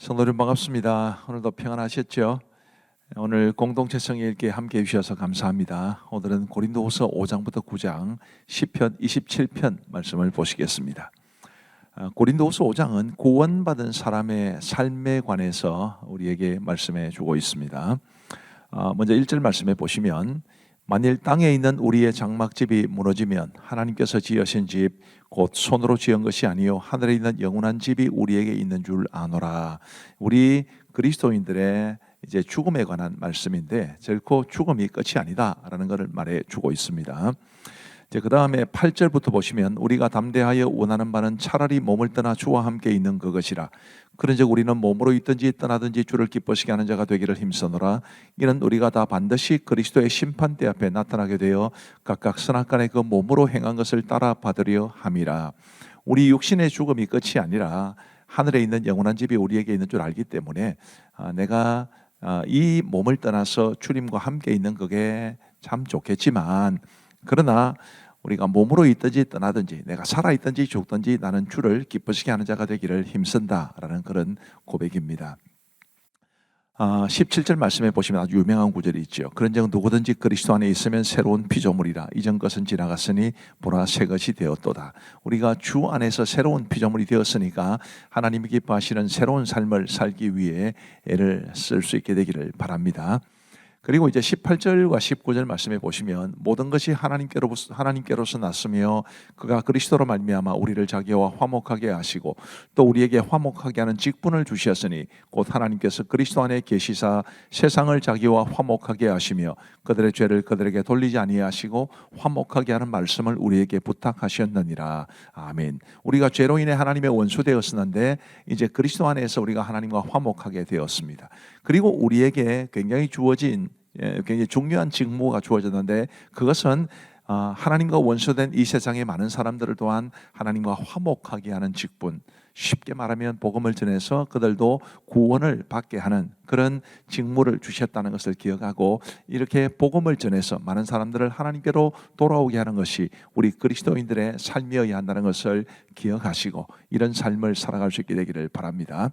성도님 반갑습니다. 오늘도 평안하셨죠? 오늘 공동체성 읽기 함께 해주셔서 감사합니다. 오늘은 고린도후서 5장부터 9장 10편 27편 말씀을 보시겠습니다. 고린도후서 5장은 구원받은 사람의 삶에 관해서 우리에게 말씀해 주고 있습니다. 먼저 1절 말씀해 보시면, 만일 땅에 있는 우리의 장막집이 무너지면 하나님께서 지으신 집 곧 손으로 지은 것이 아니요 하늘에 있는 영원한 집이 우리에게 있는 줄 아노라. 우리 그리스도인들의 이제 죽음에 관한 말씀인데, 결코 죽음이 끝이 아니다라는 것을 말해 주고 있습니다. 그 다음에 8절부터 보시면, 우리가 담대하여 원하는 바는 차라리 몸을 떠나 주와 함께 있는 그것이라. 그런즉 우리는 몸으로 있든지 떠나든지 주를 기뻐시게 하는 자가 되기를 힘쓰노라. 이는 우리가 다 반드시 그리스도의 심판대 앞에 나타나게 되어 각각 선악간에 그 몸으로 행한 것을 따라 받으려 함이라. 우리 육신의 죽음이 끝이 아니라 하늘에 있는 영원한 집이 우리에게 있는 줄 알기 때문에 내가 이 몸을 떠나서 주님과 함께 있는 그게 참 좋겠지만, 그러나 우리가 몸으로 있든지 떠나든지 내가 살아있든지 죽든지 나는 주를 기쁘시게 하는 자가 되기를 힘쓴다라는 그런 고백입니다. 17절 말씀에 보시면 아주 유명한 구절이 있죠. 그런즉 누구든지 그리스도 안에 있으면 새로운 피조물이라. 이전 것은 지나갔으니 보라 새 것이 되었도다. 우리가 주 안에서 새로운 피조물이 되었으니까 하나님이 기뻐하시는 새로운 삶을 살기 위해 애를 쓸 수 있게 되기를 바랍니다. 그리고 이제 18절과 19절 말씀해 보시면, 모든 것이 하나님께로서 났으며 그가 그리스도로 말미암아 우리를 자기와 화목하게 하시고 또 우리에게 화목하게 하는 직분을 주셨으니 곧 하나님께서 그리스도 안에 계시사 세상을 자기와 화목하게 하시며 그들의 죄를 그들에게 돌리지 아니하시고 화목하게 하는 말씀을 우리에게 부탁하셨느니라. 아멘. 우리가 죄로 인해 하나님의 원수 되었었는데 이제 그리스도 안에서 우리가 하나님과 화목하게 되었습니다. 그리고 우리에게 굉장히 중요한 직무가 주어졌는데, 그것은 하나님과 원수된 이 세상의 많은 사람들을 또한 하나님과 화목하게 하는 직분, 쉽게 말하면 복음을 전해서 그들도 구원을 받게 하는 그런 직무를 주셨다는 것을 기억하고, 이렇게 복음을 전해서 많은 사람들을 하나님께로 돌아오게 하는 것이 우리 그리스도인들의 삶이어야 한다는 것을 기억하시고 이런 삶을 살아갈 수 있게 되기를 바랍니다.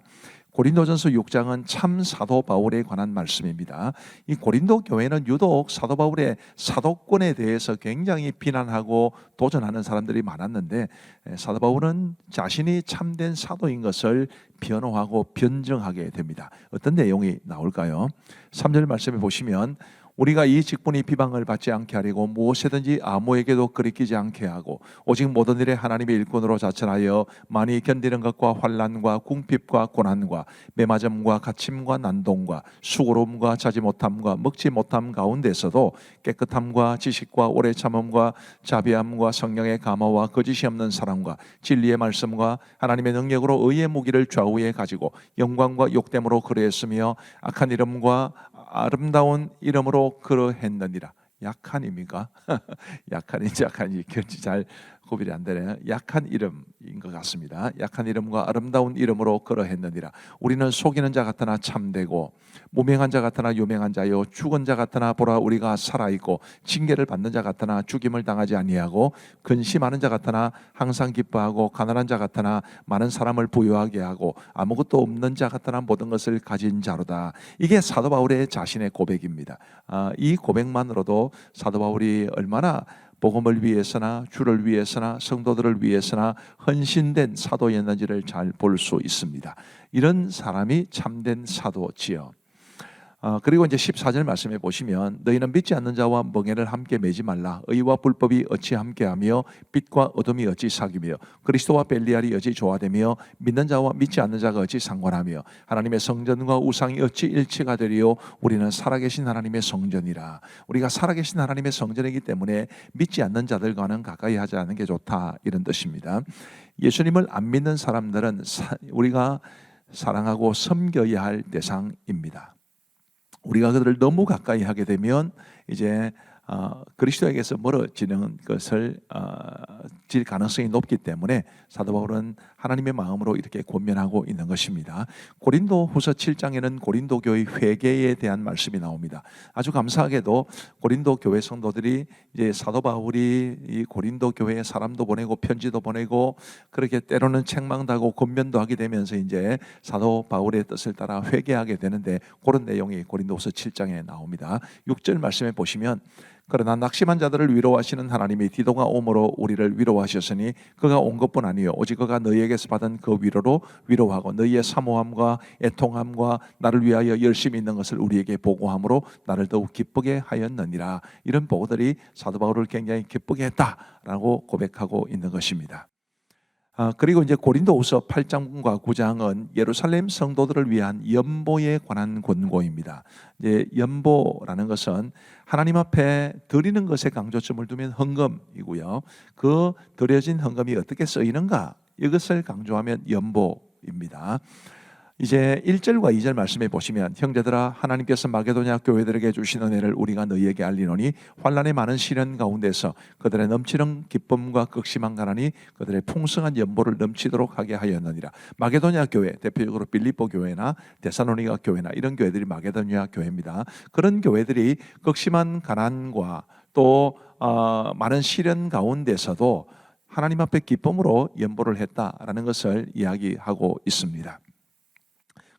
고린도전서 6장은 참 사도 바울에 관한 말씀입니다. 이 고린도 교회는 유독 사도 바울의 사도권에 대해서 굉장히 비난하고 도전하는 사람들이 많았는데, 사도 바울은 자신이 참된 사도인 것을 변호하고 변증하게 됩니다. 어떤 내용이 나올까요? 3절 말씀에 보시면, 우리가 이 직분이 비방을 받지 않게 하려고 무엇이든지 아무에게도 거리끼지 않게 하고 오직 모든 일에 하나님의 일꾼으로 자천하여 많이 견디는 것과 환난과 궁핍과 고난과 매맞음과 갇힘과 난동과 수고로움과 자지 못함과 먹지 못함 가운데서도 깨끗함과 지식과 오래 참음과 자비함과 성령의 감화와 거짓이 없는 사랑과 진리의 말씀과 하나님의 능력으로 의의 무기를 좌우에 가지고 영광과 욕됨으로 그러했으며 악한 이름과 아름다운 이름으로 그러했느니라. 약한 입니까? 약한인지 약한지 잘 구별이 안 되네요. 약한 이름인 것 같습니다. 약한 이름과 아름다운 이름으로 그러했느니라. 우리는 속이는 자 같으나 참되고 무명한 자 같으나 유명한 자요 죽은 자 같으나 보라 우리가 살아있고 징계를 받는 자 같으나 죽임을 당하지 아니하고 근심하는 자 같으나 항상 기뻐하고 가난한 자 같으나 많은 사람을 부유하게 하고 아무것도 없는 자 같으나 모든 것을 가진 자로다. 이게 사도 바울의 자신의 고백입니다. 이 고백만으로도 사도 바울이 얼마나 복음을 위해서나 주를 위해서나 성도들을 위해서나 헌신된 사도였는지를 잘 볼 수 있습니다. 이런 사람이 참된 사도지요. 그리고 이제 14절 말씀해 보시면, 너희는 믿지 않는 자와 멍에를 함께 매지 말라. 의와 불법이 어찌 함께하며 빛과 어둠이 어찌 사귀며 그리스도와 벨리알이 어찌 조화되며 믿는 자와 믿지 않는 자가 어찌 상관하며 하나님의 성전과 우상이 어찌 일치가 되리요. 우리는 살아계신 하나님의 성전이라. 우리가 살아계신 하나님의 성전이기 때문에 믿지 않는 자들과는 가까이 하지 않는 게 좋다, 이런 뜻입니다. 예수님을 안 믿는 사람들은 우리가 사랑하고 섬겨야 할 대상입니다. 우리가 그들을 너무 가까이 하게 되면 이제 그리스도에게서 멀어지는 것을 질 가능성이 높기 때문에 사도 바울은 하나님의 마음으로 이렇게 권면하고 있는 것입니다. 고린도후서 7장에는 고린도 교회 회개에 대한 말씀이 나옵니다. 아주 감사하게도 고린도 교회 성도들이 이제 사도 바울이 이 고린도 교회에 사람도 보내고 편지도 보내고 그렇게 때로는 책망도 하고 권면도 하게 되면서 이제 사도 바울의 뜻을 따라 회개하게 되는데, 그런 내용이 고린도후서 7장에 나옵니다. 6절 말씀에 보시면, 그러나 낙심한 자들을 위로하시는 하나님이 디도가 오므로 우리를 위로하셨으니 그가 온 것뿐 아니요 오직 그가 너희에게서 받은 그 위로로 위로하고 너희의 사모함과 애통함과 나를 위하여 열심히 있는 것을 우리에게 보고함으로 나를 더욱 기쁘게 하였느니라. 이런 보고들이 사도 바울을 굉장히 기쁘게 했다라고 고백하고 있는 것입니다. 그리고 이제 고린도후서 8장과 9장은 예루살렘 성도들을 위한 연보에 관한 권고입니다. 이제 연보라는 것은 하나님 앞에 드리는 것에 강조점을 두면 헌금이고요. 그 드려진 헌금이 어떻게 쓰이는가, 이것을 강조하면 연보입니다. 이제 1절과 2절 말씀에 보시면, 형제들아 하나님께서 마게도냐 교회들에게 주신 은혜를 우리가 너희에게 알리노니 환난의 많은 시련 가운데서 그들의 넘치는 기쁨과 극심한 가난이 그들의 풍성한 연보를 넘치도록 하게 하였느니라. 마게도냐 교회, 대표적으로 빌립보 교회나 데살로니가 교회나 이런 교회들이 마게도냐 교회입니다. 그런 교회들이 극심한 가난과 또 많은 시련 가운데서도 하나님 앞에 기쁨으로 연보를 했다라는 것을 이야기하고 있습니다.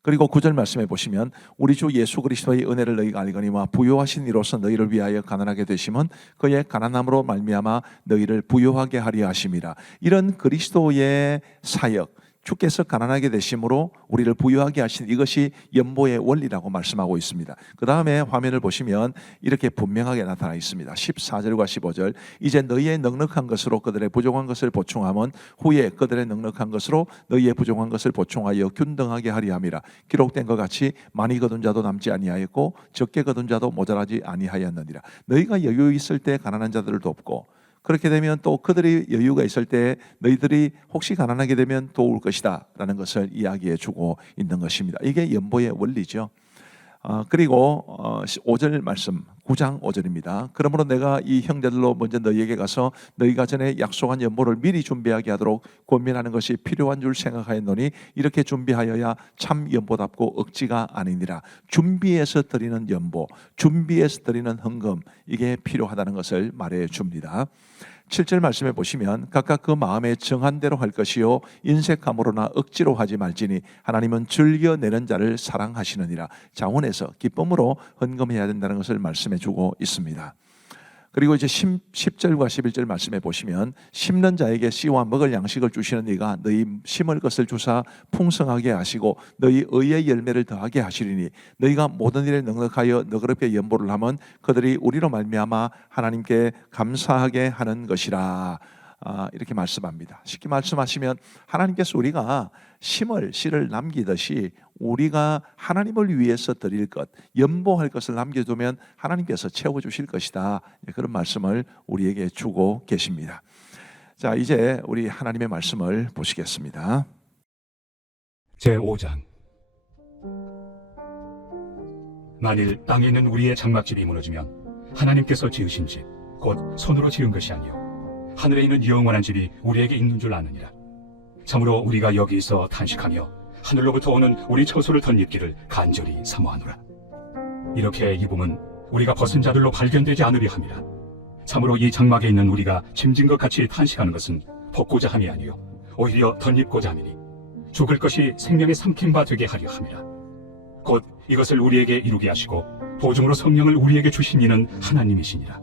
그리고 9절 말씀해 보시면, 우리 주 예수 그리스도의 은혜를 너희가 알거니와 부요하신 이로서 너희를 위하여 가난하게 되심은 그의 가난함으로 말미암아 너희를 부요하게 하려 하심이라. 이런 그리스도의 사역, 주께서 가난하게 되심으로 우리를 부유하게 하신 이것이 연보의 원리라고 말씀하고 있습니다. 그 다음에 화면을 보시면 이렇게 분명하게 나타나 있습니다. 14절과 15절, 이제 너희의 넉넉한 것으로 그들의 부족한 것을 보충하면 후에 그들의 넉넉한 것으로 너희의 부족한 것을 보충하여 균등하게 하리 함이라. 기록된 것 같이 많이 거둔 자도 남지 아니하였고 적게 거둔 자도 모자라지 아니하였느니라. 너희가 여유 있을 때 가난한 자들을 돕고, 그렇게 되면 또 그들이 여유가 있을 때 너희들이 혹시 가난하게 되면 도울 것이다 라는 것을 이야기해 주고 있는 것입니다. 이게 연보의 원리죠. 그리고 5절 말씀, 9장 5절입니다. 그러므로 내가 이 형제들로 먼저 너희에게 가서 너희가 전에 약속한 연보를 미리 준비하게 하도록 권면하는 것이 필요한 줄 생각하였노니 이렇게 준비하여야 참 연보답고 억지가 아니니라. 준비해서 드리는 연보, 준비해서 드리는 헌금, 이게 필요하다는 것을 말해 줍니다. 7절 말씀에 보시면, 각각 그 마음에 정한 대로 할 것이요 인색함으로나 억지로 하지 말지니 하나님은 즐겨내는 자를 사랑하시느니라. 자원해서 기쁨으로 헌금해야 된다는 것을 말씀해 주고 있습니다. 그리고 이제 10절과 11절 말씀해 보시면, 심는 자에게 씨와 먹을 양식을 주시는 이가 너희 심을 것을 주사 풍성하게 하시고 너희 의의 열매를 더하게 하시리니 너희가 모든 일에 넉넉하여 너그럽게 연보를 하면 그들이 우리로 말미암아 하나님께 감사하게 하는 것이라. 이렇게 말씀합니다. 쉽게 말씀하시면, 하나님께서 우리가 심을 씨를 남기듯이 우리가 하나님을 위해서 드릴 것, 연보할 것을 남겨두면 하나님께서 채워주실 것이다. 그런 말씀을 우리에게 주고 계십니다. 자, 이제 우리 하나님의 말씀을 보시겠습니다. 제5장. 만일 땅에 있는 우리의 장막집이 무너지면 하나님께서 지으신 집, 곧 손으로 지은 것이 아니요 하늘에 있는 영원한 집이 우리에게 있는 줄 아느니라. 참으로 우리가 여기 있어 탄식하며 하늘로부터 오는 우리 처소를 덧입기를 간절히 사모하노라. 이렇게 입음은 우리가 벗은 자들로 발견되지 않으리 함이라. 참으로 이 장막에 있는 우리가 짐진 것 같이 탄식하는 것은 벗고자 함이 아니요 오히려 덧입고자 함이니 죽을 것이 생명의 삼킨 바 되게 하려 함이라. 곧 이것을 우리에게 이루게 하시고 보증으로 성령을 우리에게 주신 이는 하나님이시니라.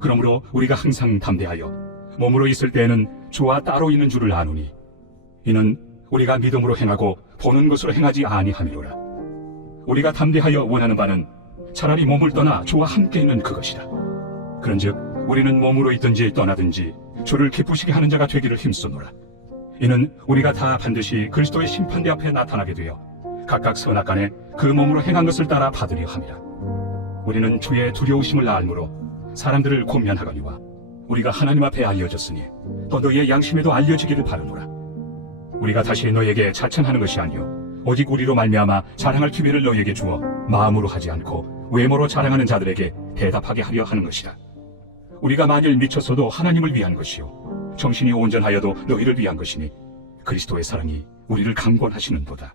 그러므로 우리가 항상 담대하여 몸으로 있을 때에는 주와 따로 있는 줄을 아노니 이는 우리가 믿음으로 행하고 보는 것으로 행하지 아니함이로라. 우리가 담대하여 원하는 바는 차라리 몸을 떠나 주와 함께 있는 그것이라. 그런즉 우리는 몸으로 있든지 떠나든지 주를 기쁘시게 하는 자가 되기를 힘쓰노라. 이는 우리가 다 반드시 그리스도의 심판대 앞에 나타나게 되어 각각 선악간에 그 몸으로 행한 것을 따라 받으려 함이라. 우리는 주의 두려우심을 알므로 사람들을 권면하거니와 우리가 하나님 앞에 알려졌으니 또 너희의 양심에도 알려지기를 바라노라. 우리가 다시 너희에게 자천하는 것이 아니요 오직 우리로 말미암아 자랑할 기회를 너희에게 주어 마음으로 하지 않고 외모로 자랑하는 자들에게 대답하게 하려 하는 것이라. 우리가 만일 미쳤어도 하나님을 위한 것이요 정신이 온전하여도 너희를 위한 것이니 그리스도의 사랑이 우리를 강권하시는도다.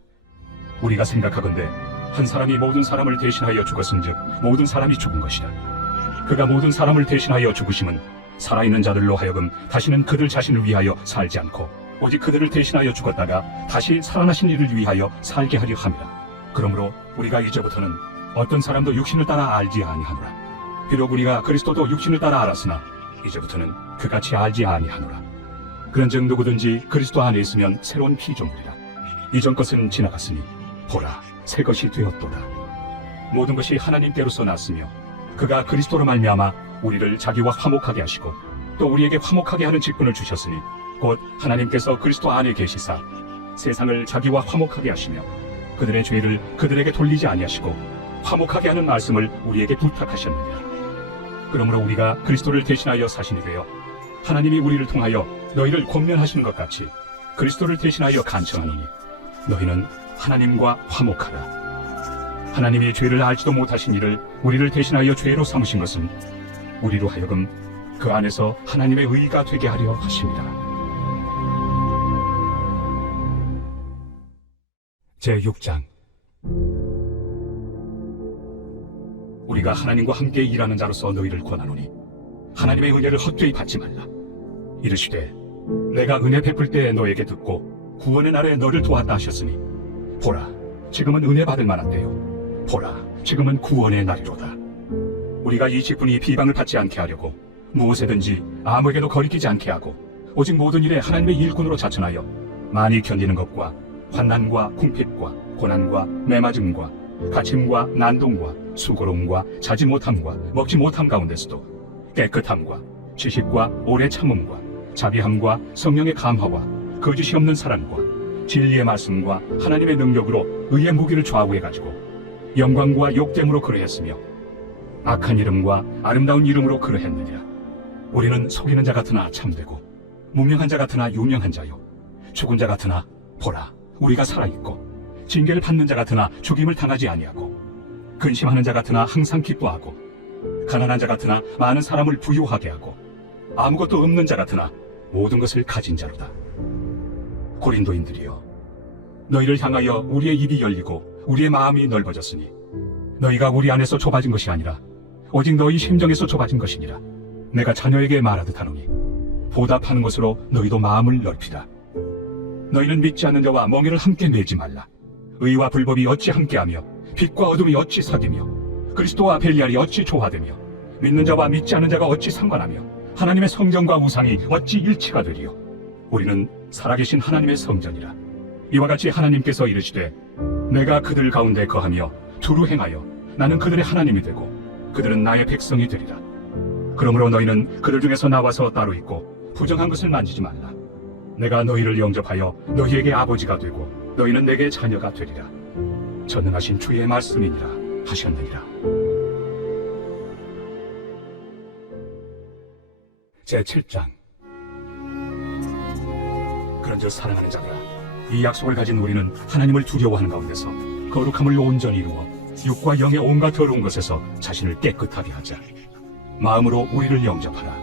우리가 생각하건대 한 사람이 모든 사람을 대신하여 죽었은즉 모든 사람이 죽은 것이라. 그가 모든 사람을 대신하여 죽으심은 살아있는 자들로 하여금 다시는 그들 자신을 위하여 살지 않고 오직 그들을 대신하여 죽었다가 다시 살아나신 이를 위하여 살게 하려 함이라. 그러므로 우리가 이제부터는 어떤 사람도 육신을 따라 알지 아니하노라. 비록 우리가 그리스도도 육신을 따라 알았으나 이제부터는 그같이 알지 아니하노라. 그런즉 누구든지 그리스도 안에 있으면 새로운 피조물이라. 이전 것은 지나갔으니 보라 새 것이 되었도다. 모든 것이 하나님께로서 났으며 그가 그리스도로 말미암아 우리를 자기와 화목하게 하시고 또 우리에게 화목하게 하는 직분을 주셨으니 곧 하나님께서 그리스도 안에 계시사 세상을 자기와 화목하게 하시며 그들의 죄를 그들에게 돌리지 아니하시고 화목하게 하는 말씀을 우리에게 부탁하셨느니라. 그러므로 우리가 그리스도를 대신하여 사신이 되어 하나님이 우리를 통하여 너희를 권면하시는 것 같이 그리스도를 대신하여 간청하노니 너희는 하나님과 화목하라. 하나님이 죄를 알지도 못하신 이를 우리를 대신하여 죄로 삼으신 것은 우리로 하여금 그 안에서 하나님의 의가 되게 하려 하심이라. 제6장. 우리가 하나님과 함께 일하는 자로서 너희를 권하노니 하나님의 은혜를 헛되이 받지 말라. 이르시되 내가 은혜 베풀 때에 너에게 듣고 구원의 날에 너를 도왔다 하셨으니 보라 지금은 은혜 받을 만한 때요 보라 지금은 구원의 날이로다. 우리가 이 직분이 비방을 받지 않게 하려고 무엇에든지 아무에게도 거리끼지 않게 하고 오직 모든 일에 하나님의 일꾼으로 자천하여 많이 견디는 것과 환난과 궁핍과 고난과 매맞음과 갇힘과 난동과 수고로움과 자지 못함과 먹지 못함 가운데서도 깨끗함과 지식과 오래 참음과 자비함과 성령의 감화와 거짓이 없는 사랑과 진리의 말씀과 하나님의 능력으로 의의 무기를 좌우해가지고 영광과 욕됨으로 그러했으며 악한 이름과 아름다운 이름으로 그러했느니라. 우리는 속이는 자 같으나 참되고 무명한 자 같으나 유명한 자요 죽은 자 같으나 보라 우리가 살아있고 징계를 받는 자 같으나 죽임을 당하지 아니하고 근심하는 자 같으나 항상 기뻐하고 가난한 자 같으나 많은 사람을 부유하게 하고 아무것도 없는 자 같으나 모든 것을 가진 자로다. 고린도인들이여 너희를 향하여 우리의 입이 열리고 우리의 마음이 넓어졌으니 너희가 우리 안에서 좁아진 것이 아니라 오직 너희 심정에서 좁아진 것이니라. 내가 자녀에게 말하듯 하노니 보답하는 것으로 너희도 마음을 넓히라. 너희는 믿지 않는 자와 멍에를 함께 내지 말라. 의와 불법이 어찌 함께하며 빛과 어둠이 어찌 사귀며 그리스도와 벨리알이 어찌 조화되며 믿는 자와 믿지 않는 자가 어찌 상관하며 하나님의 성전과 우상이 어찌 일치가 되리요. 우리는 살아계신 하나님의 성전이라. 이와 같이 하나님께서 이르시되 내가 그들 가운데 거하며 두루 행하여 나는 그들의 하나님이 되고 그들은 나의 백성이 되리라. 그러므로 너희는 그들 중에서 나와서 따로 있고 부정한 것을 만지지 말라. 내가 너희를 영접하여 너희에게 아버지가 되고 너희는 내게 자녀가 되리라. 전능하신 주의 말씀이니라 하셨느니라. 제7장. 그런즉 사랑하는 자들아 이 약속을 가진 우리는 하나님을 두려워하는 가운데서 거룩함을 온전히 이루어 육과 영의 온갖 더러운 것에서 자신을 깨끗하게 하자. 마음으로 우리를 영접하라.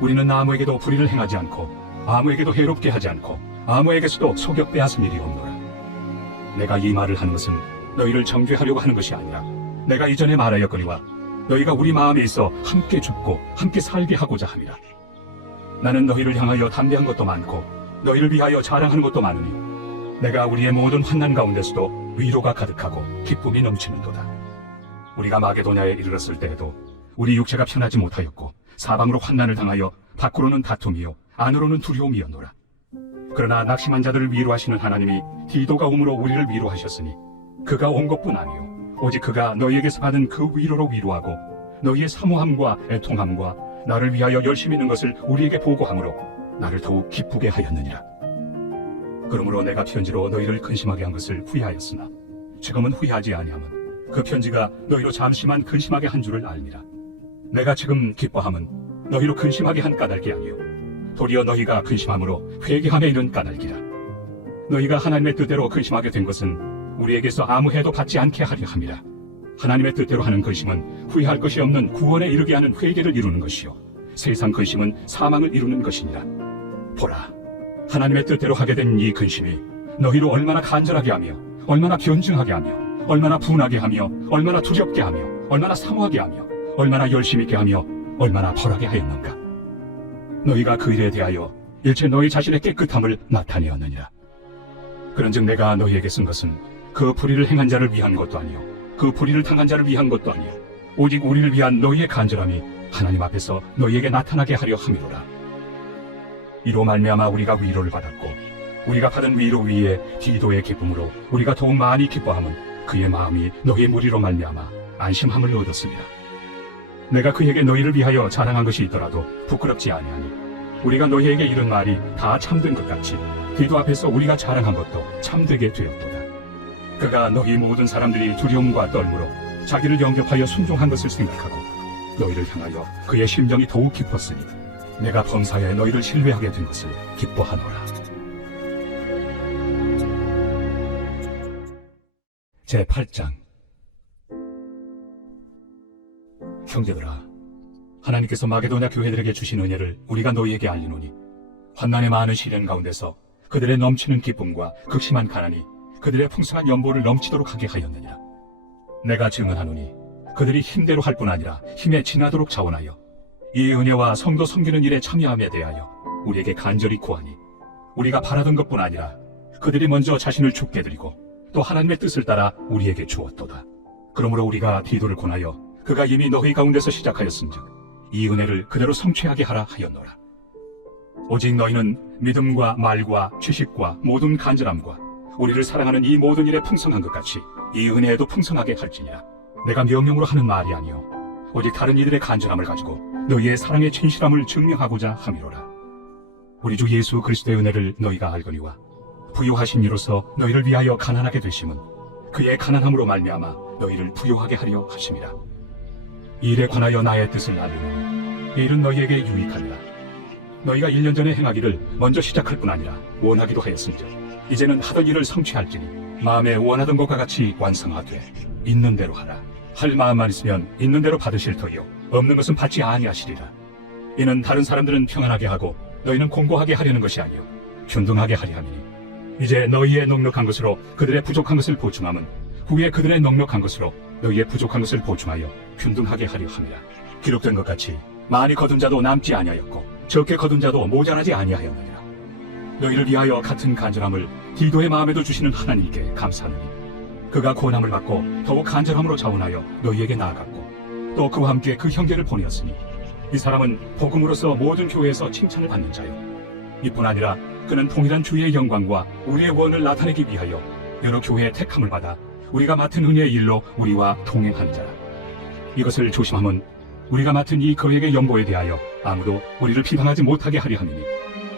우리는 아무에게도 불의를 행하지 않고 아무에게도 해롭게 하지 않고 아무에게서도 속여 빼앗은 일이 없노라. 내가 이 말을 하는 것은 너희를 정죄하려고 하는 것이 아니라 내가 이전에 말하였거니와 너희가 우리 마음에 있어 함께 죽고 함께 살게 하고자 함이라. 나는 너희를 향하여 담대한 것도 많고 너희를 위하여 자랑하는 것도 많으니 내가 우리의 모든 환난 가운데서도 위로가 가득하고 기쁨이 넘치는도다. 우리가 마게도냐에 이르렀을 때에도 우리 육체가 편하지 못하였고 사방으로 환난을 당하여 밖으로는 다툼이요 안으로는 두려움이었노라. 그러나 낙심한 자들을 위로하시는 하나님이 디도가 옴으로 우리를 위로하셨으니 그가 온 것뿐 아니요 오직 그가 너희에게서 받은 그 위로로 위로하고 너희의 사모함과 애통함과 나를 위하여 열심히 있는 것을 우리에게 보고함으로 나를 더욱 기쁘게 하였느니라. 그러므로 내가 편지로 너희를 근심하게 한 것을 후회하였으나 지금은 후회하지 아니함은 그 편지가 너희로 잠시만 근심하게 한 줄을 알미라. 내가 지금 기뻐함은 너희로 근심하게 한 까닭이 아니요 도리어 너희가 근심함으로 회개함에 이른 까닭이라. 너희가 하나님의 뜻대로 근심하게 된 것은 우리에게서 아무 해도 받지 않게 하려 함이라. 하나님의 뜻대로 하는 근심은 후회할 것이 없는 구원에 이르게 하는 회개를 이루는 것이요 세상 근심은 사망을 이루는 것이니라. 보라, 하나님의 뜻대로 하게 된 이 근심이 너희로 얼마나 간절하게 하며 얼마나 변증하게 하며 얼마나 분하게 하며 얼마나 두렵게 하며 얼마나 사모하게 하며 얼마나 열심 있게 하며 얼마나 벌하게 하였는가. 너희가 그 일에 대하여 일체 너희 자신의 깨끗함을 나타내었느니라. 그런즉 내가 너희에게 쓴 것은 그 불의를 행한 자를 위한 것도 아니요 그 불의를 당한 자를 위한 것도 아니요 오직 우리를 위한 너희의 간절함이 하나님 앞에서 너희에게 나타나게 하려 함이로라. 이로 말미암아 우리가 위로를 받았고 우리가 받은 위로 위에 디도의 기쁨으로 우리가 더욱 많이 기뻐함은 그의 마음이 너희의 무리로 말미암아 안심함을 얻었습니다. 내가 그에게 너희를 위하여 자랑한 것이 있더라도 부끄럽지 아니하니 우리가 너희에게 이런 말이 다 참된 것 같이 디도 앞에서 우리가 자랑한 것도 참되게 되었도다. 그가 너희 모든 사람들이 두려움과 떨므로 자기를 영접하여 순종한 것을 생각하고 너희를 향하여 그의 심정이 더욱 깊었으니 내가 범사에 너희를 신뢰하게 된 것을 기뻐하노라. 제8장. 형제들아, 하나님께서 마게도냐 교회들에게 주신 은혜를 우리가 너희에게 알리노니 환난의 많은 시련 가운데서 그들의 넘치는 기쁨과 극심한 가난이 그들의 풍성한 연보를 넘치도록 하게 하였느냐. 내가 증언하노니 그들이 힘대로 할 뿐 아니라 힘에 지나도록 자원하여 이 은혜와 성도 섬기는 일에 참여함에 대하여 우리에게 간절히 구하니 우리가 바라던 것뿐 아니라 그들이 먼저 자신을 죽게 드리고 또 하나님의 뜻을 따라 우리에게 주었도다. 그러므로 우리가 디도를 권하여 그가 이미 너희 가운데서 시작하였은즉 이 은혜를 그대로 성취하게 하라 하였노라. 오직 너희는 믿음과 말과 지식과 모든 간절함과 우리를 사랑하는 이 모든 일에 풍성한 것 같이 이 은혜에도 풍성하게 할지니라. 내가 명령으로 하는 말이 아니요 오직 다른 이들의 간절함을 가지고 너희의 사랑의 진실함을 증명하고자 함이로라. 우리 주 예수 그리스도의 은혜를 너희가 알거니와 부요하신 이로서 너희를 위하여 가난하게 되심은 그의 가난함으로 말미암아 너희를 부요하게 하려 하심이라. 이 일에 관하여 나의 뜻을 알리노니 이 일은 너희에게 유익하리라. 너희가 1년 전에 행하기를 먼저 시작할 뿐 아니라 원하기도 하였은즉 이제는 하던 일을 성취할지니 마음에 원하던 것과 같이 완성하되 있는 대로 하라. 할 마음만 있으면 있는 대로 받으실 터이요 없는 것은 받지 아니하시리라. 이는 다른 사람들은 평안하게 하고 너희는 공고하게 하려는 것이 아니요 균등하게 하려 함이니 이제 너희의 넉넉한 것으로 그들의 부족한 것을 보충함은 후에 그들의 넉넉한 것으로 너희의 부족한 것을 보충하여 균등하게 하려 함이라. 기록된 것 같이 많이 거둔 자도 남지 아니하였고 적게 거둔 자도 모자라지 아니하였느니라. 너희를 위하여 같은 간절함을 디도의 마음에도 주시는 하나님께 감사하느니 그가 고난을 받고 더욱 간절함으로 자원하여 너희에게 나아갔고 또 그와 함께 그 형제를 보내었으니 이 사람은 복음으로서 모든 교회에서 칭찬을 받는 자요 이뿐 아니라 그는 통일한 주의 영광과 우리의 원을 나타내기 위하여 여러 교회의 택함을 받아 우리가 맡은 은혜의 일로 우리와 동행하는 자라. 이것을 조심함은 우리가 맡은 이 거액의 연보에 대하여 아무도 우리를 비방하지 못하게 하려 함이니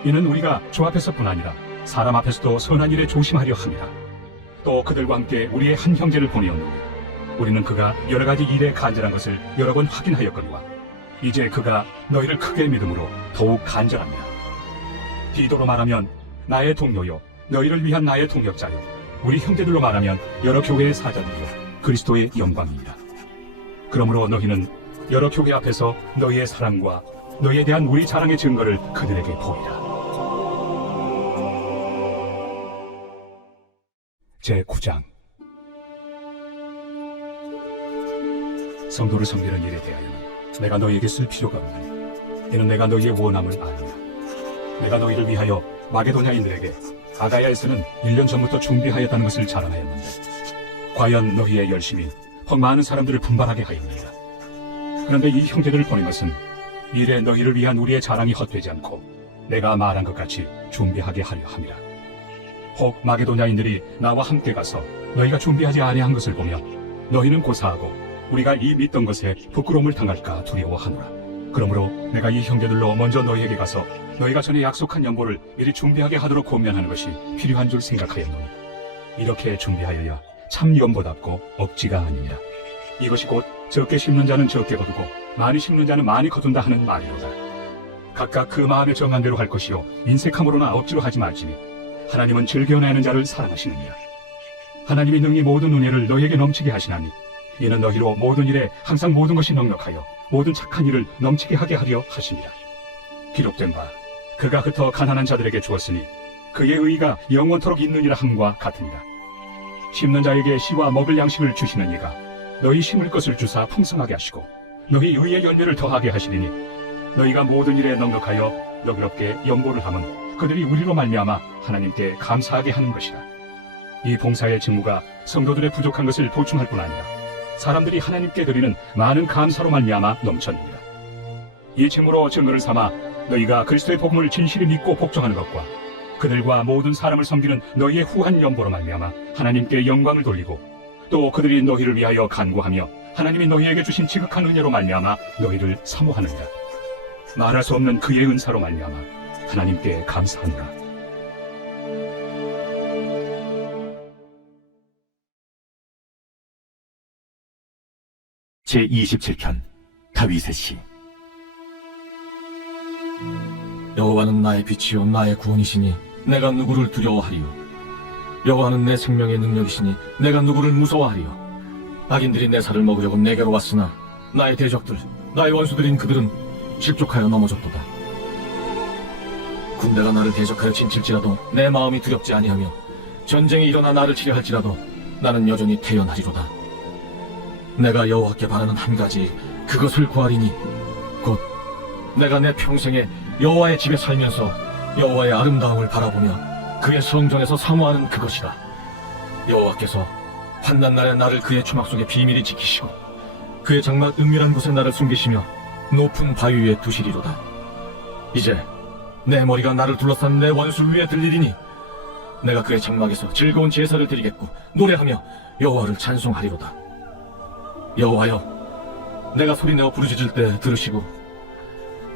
이는 우리가 주 앞에서뿐 아니라 사람 앞에서도 선한 일에 조심하려 함이라. 또 그들과 함께 우리의 한 형제를 보내었노니 우리는 그가 여러 가지 일에 간절한 것을 여러 번 확인하였거니와 이제 그가 너희를 크게 믿음으로 더욱 간절합니다. 디도로 말하면 나의 동료요 너희를 위한 나의 동역자요 우리 형제들로 말하면 여러 교회의 사자들이요 그리스도의 영광이니라. 그러므로 너희는 여러 교회 앞에서 너희의 사랑과 너희에 대한 우리 자랑의 증거를 그들에게 보이라. 제9장. 성도를 섬기는 일에 대하여는 내가 너희에게 쓸 필요가 없나니 이는 내가 너희의 원함을 아느냐. 내가 너희를 위하여 마게도냐인들에게 아가야에서는 1년 전부터 준비하였다는 것을 자랑하였는데 과연 너희의 열심이 더 많은 사람들을 분발하게 하였느니라. 그런데 이 형제들을 보낸 것은 미래 너희를 위한 우리의 자랑이 헛되지 않고 내가 말한 것 같이 준비하게 하려 함이라. 혹 마게도냐인들이 나와 함께 가서 너희가 준비하지 아니한 것을 보며 너희는 고사하고 우리가 이 믿던 것에 부끄러움을 당할까 두려워하노라. 그러므로 내가 이 형제들로 먼저 너희에게 가서 너희가 전에 약속한 연보를 미리 준비하게 하도록 권면하는 것이 필요한 줄 생각하였노니 이렇게 준비하여야 참 연보답고 억지가 아니니라. 이것이 곧 적게 심는 자는 적게 거두고 많이 심는 자는 많이 거둔다 하는 말이로다. 각각 그 마음에 정한 대로 할 것이요 인색함으로나 억지로 하지 말지니 하나님은 즐겨내는 자를 사랑하시느니라. 하나님이 능히 모든 은혜를 너희에게 넘치게 하시나니 이는 너희로 모든 일에 항상 모든 것이 넉넉하여 모든 착한 일을 넘치게 하게 하려 하심이라. 기록된 바 그가 흩어 가난한 자들에게 주었으니 그의 의가 영원토록 있느니라 함과 같으니라. 심는 자에게 씨와 먹을 양식을 주시는 이가 너희 심을 것을 주사 풍성하게 하시고 너희 의의 열매를 더하게 하시리니 너희가 모든 일에 넉넉하여 너그럽게 연보를 함은 그들이 우리로 말미암아 하나님께 감사하게 하는 것이라. 이 봉사의 직무가 성도들의 부족한 것을 보충할 뿐 아니라 사람들이 하나님께 드리는 많은 감사로 말미암아 넘쳤느니라. 이 직무로 증거를 삼아 너희가 그리스도의 복음을 진실히 믿고 복종하는 것과 그들과 모든 사람을 섬기는 너희의 후한 연보로 말미암아 하나님께 영광을 돌리고 또 그들이 너희를 위하여 간구하며 하나님이 너희에게 주신 지극한 은혜로 말미암아 너희를 사모하느니라. 말할 수 없는 그의 은사로 말미암아 하나님께 감사하노라. 제27편 다윗의 시. 여호와는 나의 빛이요 나의 구원이시니 내가 누구를 두려워하리요. 여호와는 내 생명의 능력이시니 내가 누구를 무서워하리요. 악인들이 내 살을 먹으려고 내게로 왔으나 나의 대적들 나의 원수들인 그들은 실족하여 넘어졌도다. 군대가 나를 대적하여 진칠지라도 내 마음이 두렵지 아니하며 전쟁이 일어나 나를 치려 할지라도 나는 여전히 태연하리로다. 내가 여호와께 바라는 한 가지 그것을 구하리니 곧 내가 내 평생에 여호와의 집에 살면서 여호와의 아름다움을 바라보며 그의 성전에서 사모하는 그것이다. 여호와께서 환난 날에 나를 그의 주막 속에 비밀히 지키시고 그의 장막 은밀한 곳에 나를 숨기시며 높은 바위 위에 두시리로다. 이제 내 머리가 나를 둘러싼 내 원수 위에 들리리니 내가 그의 장막에서 즐거운 제사를 드리겠고 노래하며 여호와를 찬송하리로다. 여호와여, 내가 소리내어 부르짖을 때 들으시고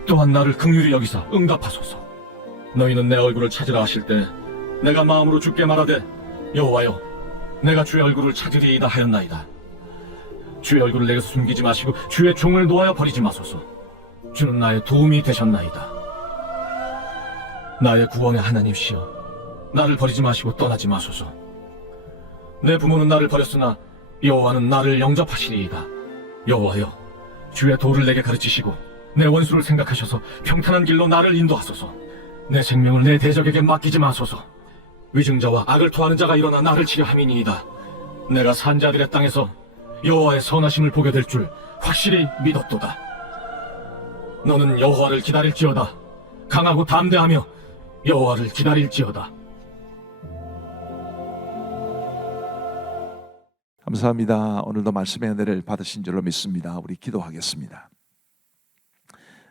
또한 나를 긍휼히 여기사 응답하소서. 너희는 내 얼굴을 찾으라 하실 때 내가 마음으로 주께 말하되 여호와여, 내가 주의 얼굴을 찾으리이다 하였나이다. 주의 얼굴을 내게서 숨기지 마시고 주의 종을 놓아여 버리지 마소서. 주는 나의 도움이 되셨나이다. 나의 구원의 하나님시여, 나를 버리지 마시고 떠나지 마소서. 내 부모는 나를 버렸으나 여호와는 나를 영접하시리이다. 여호와여, 주의 도를 내게 가르치시고 내 원수를 생각하셔서 평탄한 길로 나를 인도하소서. 내 생명을 내 대적에게 맡기지 마소서. 위증자와 악을 토하는 자가 일어나 나를 치려 함이니이다. 내가 산자들의 땅에서 여호와의 선하심을 보게 될 줄 확실히 믿었도다. 너는 여호와를 기다릴지어다. 강하고 담대하며 여호와를 기다릴지어다. 감사합니다. 오늘도 말씀의 은혜를 받으신 줄로 믿습니다. 우리 기도하겠습니다.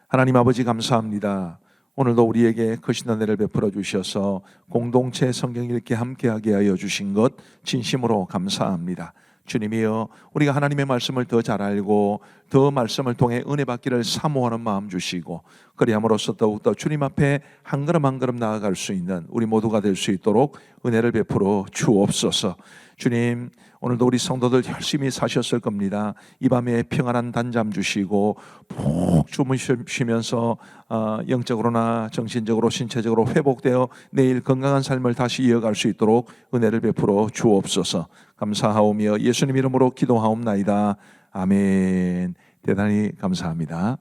하나님 아버지 감사합니다. 오늘도 우리에게 크신 은혜를 베풀어 주셔서 공동체 성경 읽기 함께하게 하여 주신 것 진심으로 감사합니다. 주님이여, 우리가 하나님의 말씀을 더 잘 알고 더 말씀을 통해 은혜 받기를 사모하는 마음 주시고 그리함으로써 더욱더 주님 앞에 한 걸음 한 걸음 나아갈 수 있는 우리 모두가 될 수 있도록 은혜를 베풀어 주옵소서. 주님, 오늘도 우리 성도들 열심히 사셨을 겁니다. 이 밤에 평안한 단잠 주시고 푹 주무시면서 영적으로나 정신적으로 신체적으로 회복되어 내일 건강한 삶을 다시 이어갈 수 있도록 은혜를 베풀어 주옵소서. 감사하오며 예수님 이름으로 기도하옵나이다. 아멘. 대단히 감사합니다.